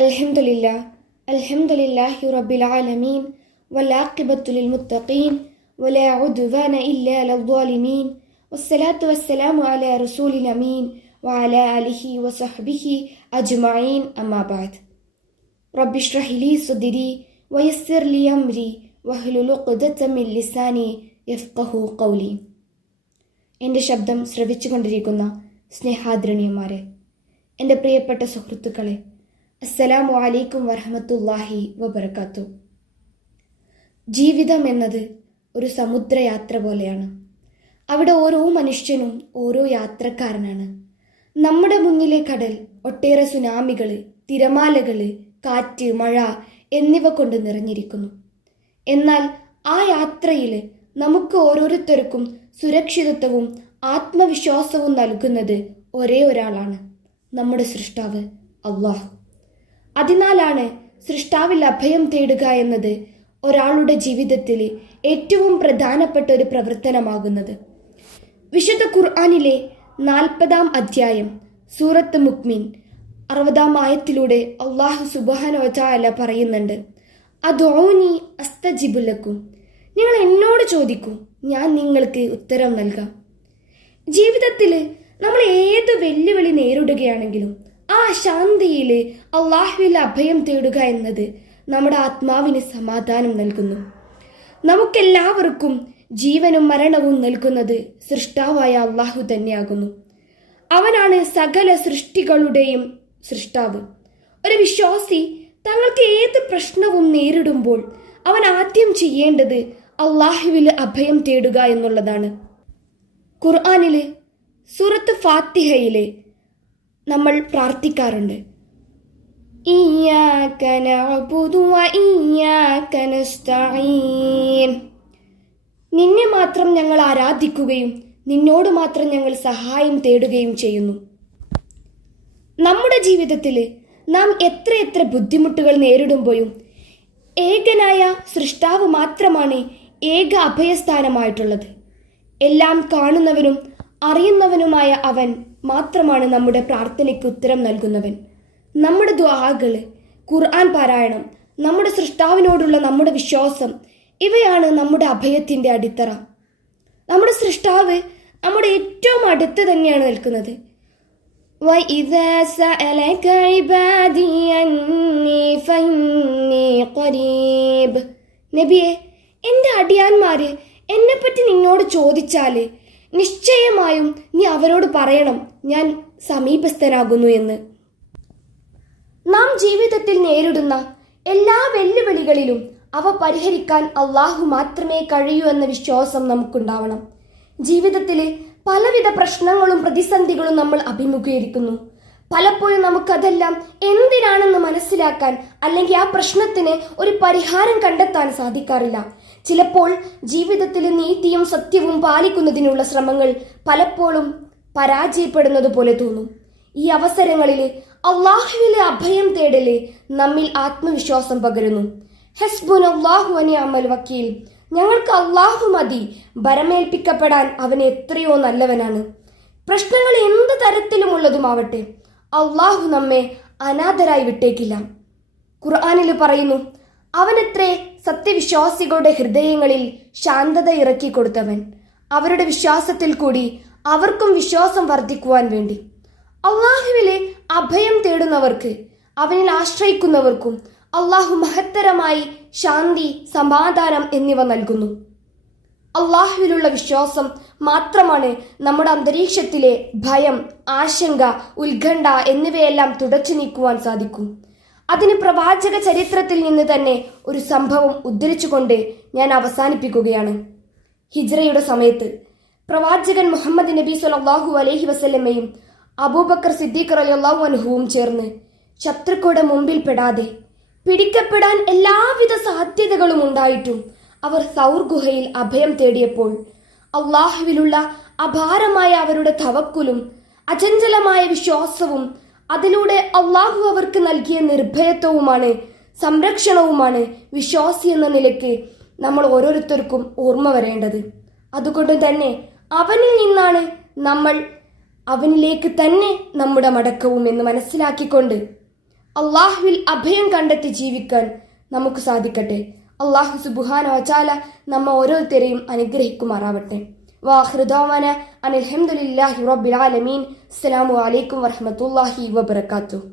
അൽഹംദുലില്ലാഹി റബ്ബിൽ ആലമീൻ വൽആഖിബത്തു ലിൽമുത്തഖീൻ വലാ ഉദ്വാന ഇല്ലാ അലൽ-ളാലിമീൻ വസ്സലാത്തു വസ്സലാമു അലാ റസൂലിൽ അമീൻ വഅലാ ആലിഹി വസഹ്ബിഹി അജ്മഈൻ അമ്മാ ബഅദ്. റബ്ബി ഇശ്റഹ് ലി സദ്രി വയസ്സിർ ലി അംരി വഹ്ലുൽ ഉഖ്ദത മിൻ ലിസാനി യഫ്ഖഹു ഖൗലി. എൻ്റെ ശബ്ദം ശ്രവിച്ചുകൊണ്ടിരിക്കുന്ന സ്നേഹാദരണീയന്മാരെ, എൻ്റെ പ്രിയപ്പെട്ട സുഹൃത്തുക്കളെ, അസ്സലാമു അലൈക്കും വറഹ്മത്തുള്ളാഹി വബറകാതുഹു. ജീവിതം എന്നത് ഒരു സമുദ്രയാത്ര പോലെയാണ്. അവിടെ ഓരോ മനുഷ്യനും ഓരോ യാത്രക്കാരനാണ്. നമ്മുടെ മുന്നിലെ കടൽ ഒട്ടേറെ സുനാമികൾ, തിരമാലകൾ, കാറ്റ്, മഴ എന്നിവ കൊണ്ട് നിറഞ്ഞിരിക്കുന്നു. എന്നാൽ ആ യാത്രയിൽ നമുക്ക് ഓരോരുത്തർക്കും സുരക്ഷിതത്വവും ആത്മവിശ്വാസവും നൽകുന്നത് ഒരേ ഒരാളാണ്, നമ്മുടെ സൃഷ്ടാവ് അല്ലാഹു. അതിനാലാണ് സൃഷ്ടാവിൽ അഭയം തേടുക എന്നത് ഒരാളുടെ ജീവിതത്തിൽ ഏറ്റവും പ്രധാനപ്പെട്ട ഒരു പ്രവർത്തനമാകുന്നത്. വിശുദ്ധ ഖുർആനിലെ 40-ാം അധ്യായം സൂറത്ത് മുഅ്മിൻ 60-ാം ആയത്തിലൂടെ അല്ലാഹു സുബ്ഹാനഹു വ തആല പറയുന്നുണ്ട്, അദ്ഊനി അസ്തജിബ് ലക്കും, നിങ്ങൾ എന്നോട് ചോദിക്കൂ, ഞാൻ നിങ്ങൾക്ക് ഉത്തരം നൽകാം. ജീവിതത്തിൽ നമ്മൾ ഏത് വെല്ലുവിളി നേരിടുകയാണെങ്കിലും ആ ശാന്തിയിൽ അള്ളാഹുവിൽ അഭയം തേടുക എന്നത് നമ്മുടെ ആത്മാവിന് സമാധാനം നൽകുന്നു. നമുക്കെല്ലാവർക്കും ജീവനും മരണവും നൽകുന്നത് സൃഷ്ടാവായ അള്ളാഹു തന്നെയാകുന്നു. അവനാണ് സകല സൃഷ്ടികളുടെയും സൃഷ്ടാവ്. ഒരു വിശ്വാസി തങ്ങൾക്ക് ഏത് പ്രശ്നവും നേരിടുമ്പോൾ അവൻ ആദ്യം ചെയ്യേണ്ടത് അള്ളാഹുവിൽ അഭയം തേടുക എന്നുള്ളതാണ്. ഖുർആനിലെ സൂറത്ത് ഫാത്തിഹയിലെ നമ്മൾ പ്രാർത്ഥിക്കാറുണ്ട്, ഇയ്യാക നഅ്ബുദു വ ഇയ്യാക നസ്തഈൻ, നിന്നെ മാത്രം ഞങ്ങൾ ആരാധിക്കുകയും നിന്നോട് മാത്രം ഞങ്ങൾ സഹായം തേടുകയും ചെയ്യുന്നു. നമ്മുടെ ജീവിതത്തിൽ നാം എത്രയെത്ര ബുദ്ധിമുട്ടുകൾ നേരിടുമ്പോഴും ഏകനായ സൃഷ്ടാവ് മാത്രമാണ് ഏക അഭയസ്ഥാനമായിട്ടുള്ളത്. എല്ലാം കാണുന്നവനും അറിയുന്നവനുമായ അവൻ മാത്രമാണ് നമ്മുടെ പ്രാർത്ഥനയ്ക്ക് ഉത്തരം നൽകുന്നവൻ. നമ്മുടെ ദുആകൾ, ഖുർആൻ പാരായണം, നമ്മുടെ സൃഷ്ടാവിനോടുള്ള നമ്മുടെ വിശ്വാസം, ഇവയാണ് നമ്മുടെ അഭയത്തിൻ്റെ അടിത്തറ. നമ്മുടെ സൃഷ്ടാവ് നമ്മുടെ ഏറ്റവും അടുത്ത് തന്നെയാണ് നിൽക്കുന്നത്. وَإِذَا سَأَلَكَ عِبَادِي أَنِّي فَإِنِّي قَرِيبٌ. നബിയെ, എൻ്റെ അടിയാന്മാര് എന്നെപ്പറ്റി നിന്നോട് ചോദിച്ചാൽ നിശ്ചയമായും നീ അവരോട് പറയണം, ഞാൻ സമീപസ്ഥനാകുന്നു എന്ന്. നാം ജീവിതത്തിൽ നേരിടുന്ന എല്ലാ വെല്ലുവിളികളിലും അവ പരിഹരിക്കാൻ അള്ളാഹു മാത്രമേ കഴിയൂ എന്ന വിശ്വാസം നമുക്കുണ്ടാവണം. ജീവിതത്തിൽ പലവിധ പ്രശ്നങ്ങളും പ്രതിസന്ധികളും നമ്മൾ അഭിമുഖീകരിക്കുന്നു. പലപ്പോഴും നമുക്കതെല്ലാം എന്തിനാണെന്ന് മനസ്സിലാക്കാൻ അല്ലെങ്കിൽ ആ പ്രശ്നത്തിന് ഒരു പരിഹാരം കണ്ടെത്താൻ സാധിക്കാറില്ല. ചിലപ്പോൾ ജീവിതത്തിൽ നീതിയും സത്യവും പാലിക്കുന്നതിനുള്ള ശ്രമങ്ങൾ പലപ്പോഴും പരാജയപ്പെടുന്നത് പോലെ തോന്നും. ഈ അവസരങ്ങളിൽ അള്ളാഹുവിലെ അഭയം തേടല് നമ്മിൽ ആത്മവിശ്വാസം പകരുന്നു. ഹസ്ബുനല്ലാഹു വ നിഅമൽ വക്കീൽ, ഞങ്ങൾക്ക് അള്ളാഹു മതി, ഭരമേൽപ്പിക്കപ്പെടാൻ അവൻ എത്രയോ നല്ലവനാണ്. പ്രശ്നങ്ങൾ എന്ത് തരത്തിലുമുള്ളതുമാവട്ടെ, അള്ളാഹു നമ്മെ അനാഥരായി വിട്ടേക്കില്ല. ഖുർആനിൽ പറയുന്നു, അവനത്രേ സത്യവിശ്വാസികളുടെ ഹൃദയങ്ങളിൽ ശാന്തത ഇറക്കി കൊടുത്തവൻ, അവരുടെ വിശ്വാസത്തിൽ കൂടി അവർക്കും വിശ്വാസം വർദ്ധിക്കുവാൻ വേണ്ടി. അള്ളാഹുവിലെ അഭയം തേടുന്നവർക്ക്, അവനിൽ ആശ്രയിക്കുന്നവർക്കും അള്ളാഹു മഹത്തരമായി ശാന്തി, സമാധാനം എന്നിവ നൽകുന്നു. അള്ളാഹുവിലുള്ള വിശ്വാസം മാത്രമാണ് നമ്മുടെ അന്തരീക്ഷത്തിലെ ഭയം, ആശങ്ക, ഉത്കണ്ഠ എന്നിവയെല്ലാം തുടച്ചു നീക്കുവാൻ സാധിക്കും. അതിന് പ്രവാചക ചരിത്രത്തിൽ നിന്ന് തന്നെ ഒരു സംഭവം ഉദ്ധരിച്ചുകൊണ്ട് ഞാൻ അവസാനിപ്പിക്കുകയാണ്. ഹിജ്റയുടെ സമയത്ത് പ്രവാചകൻ മുഹമ്മദ് നബി സ്വല്ലല്ലാഹു അലൈഹി വസല്ലമയും അബൂബക്കർ സിദ്ദീഖ് റളിയല്ലാഹു അൻഹുവും ചേർന്ന് ശത്രുക്കളുടെ മുമ്പിൽ പെടാതെ പിടിക്കപ്പെടാൻ എല്ലാവിധ സാധ്യതകളും ഉണ്ടായിട്ടും അവർ സൗർ ഗുഹയിൽ അഭയം തേടിയപ്പോൾ അള്ളാഹുവിലുള്ള അപാരമായ അവരുടെ തവക്കുലും അചഞ്ചലമായ വിശ്വാസവും അതിലൂടെ അള്ളാഹു അവർക്ക് നൽകിയ നിർഭയത്വവുമാണ്, സംരക്ഷണവുമാണ് വിശ്വാസി എന്ന നിലയ്ക്ക് നമ്മൾ ഓരോരുത്തർക്കും ഓർമ്മ വരേണ്ടത്. അതുകൊണ്ട് തന്നെ അവനിൽ നിന്നാണ് നമ്മൾ, അവനിലേക്ക് തന്നെ നമ്മുടെ മടക്കവും എന്ന് മനസ്സിലാക്കിക്കൊണ്ട് അള്ളാഹുവിൽ അഭയം കണ്ടെത്തി ജീവിക്കാൻ നമുക്ക് സാധിക്കട്ടെ. അള്ളാഹു സുബ്ഹാനഹു വ തആല നമ്മ ഓരോരുത്തരെയും അനുഗ്രഹിക്കുമാറാവട്ടെ. വാഖിറു ദഅവാന അനിൽ ഹംദുലില്ലാഹി റബ്ബിൽ ആലമീൻ. അസ്സലാമു അലൈക്കും വറഹ്മത്തുള്ളാഹി വബറകാതുഹു.